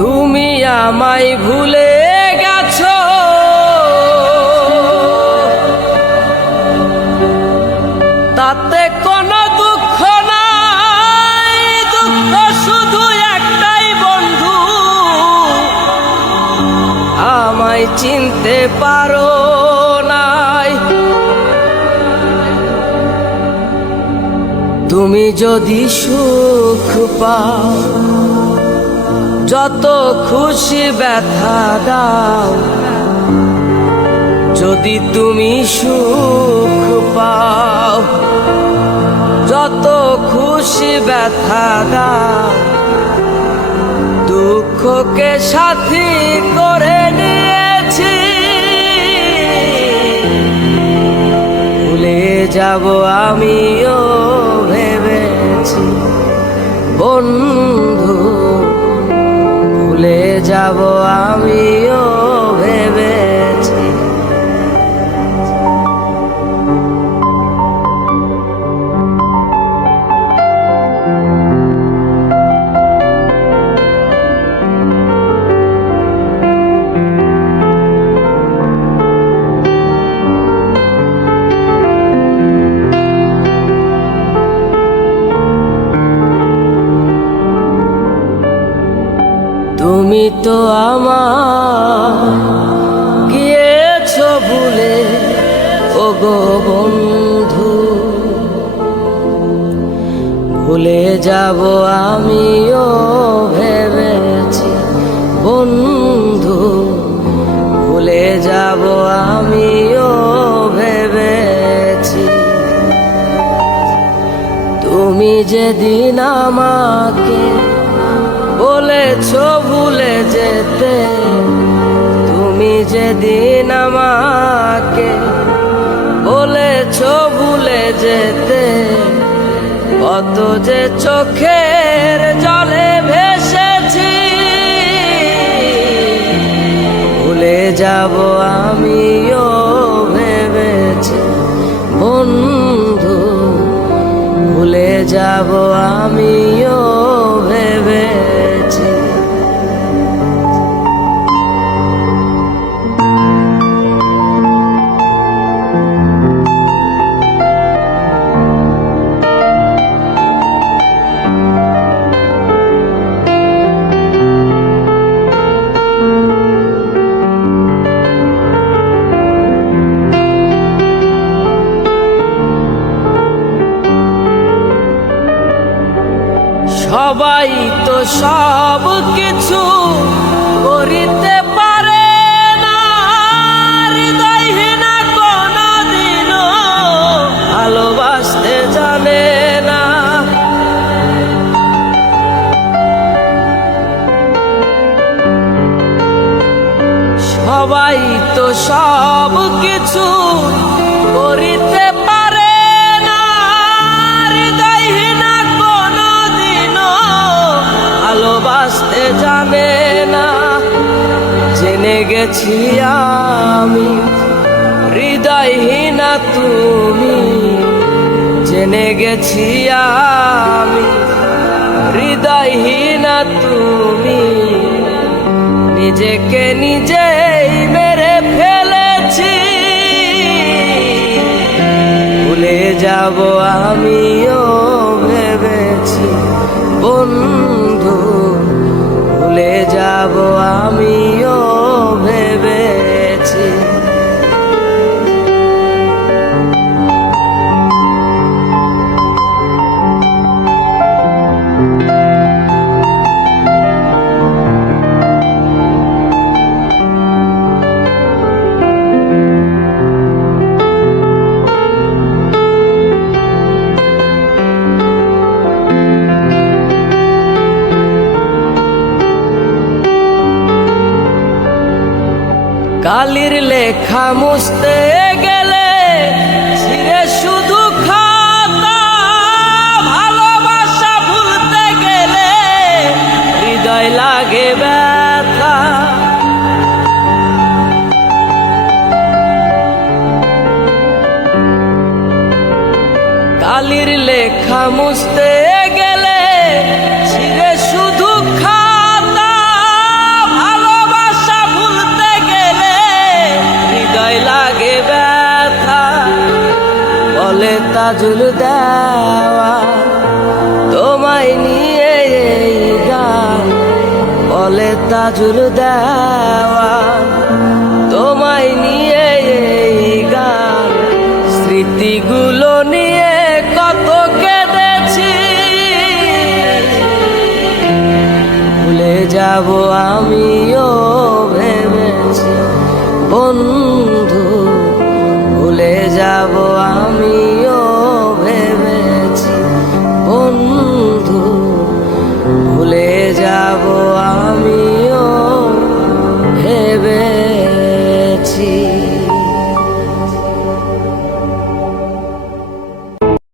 তুমি আমায় ভুলে গেছো, তাতে কোনো দুঃখ নাই, দুঃখ শুধু একটাই বন্ধু, আমায় চিনতে পারো নাই। তুমি যদি সুখ পাও, যত খুশি ব্যথা দাও, যদি তুমি সুখ পাও, যত খুশি ব্যথা দাও, দুঃখকে সাথী করে নিয়েছি, ভুলে যাব আমিও ভেবেছি বন্ধু, ভুলে যাব আমিও ভেবেছি। তুমি তো আমার গিয়েছো ভুলে ওগো বন্ধু, ভুলে যাব আমিও ভেবেছি বন্ধু, ভুলে যাব আমিও ভেবেছি। তুমি যেদিন আমাকে বলেছো ভুলে যেতে, তুমি যেদিন আমাকে বলেছো ভুলে যেতে, কত যে চোখের জলে ভেসেছি, ভুলে যাব আমিও ভেবেছি বন্ধু, ভুলে যাব আমিও ভেবেছি। সবাই তো সব কিছু করিতে পারে না, হৃদয়হীনা কোনদিনও ভালোবাসতে জানে না। সবাই তো সব কিছু করিতে পারে না, হৃদয়হীনা কোনদিনও ভালোবাসতে জানে না। জেনে গেছি আমি হৃদয়হীনা তুমি, জেনে গেছি আমি হৃদয়হীনা তুমি, নিজেকে নিজেই মেরে ফেলেছি, ভুলে যাব আমিও ভেবেছি বন্ধু, ভুলে যাব আমিও ভেবেছি। কালির লেখা মুছতে গেলে ছিঁড়ে শুধু খাতা, ভালোবাসা ভুলতে গেলে হৃদয় লাগে ব্যথা। কালির লেখা মুছতে গেলে ছিঁড়ে শুধু খাতা, তাজুল দেওয়ান, তোমায় নিয়ে এই গান, স্মৃতিগুলো নিয়ে কত কেঁদেছি। ভুলে যাব আমিও ভেবেছি বন্ধু, ভুলে যাব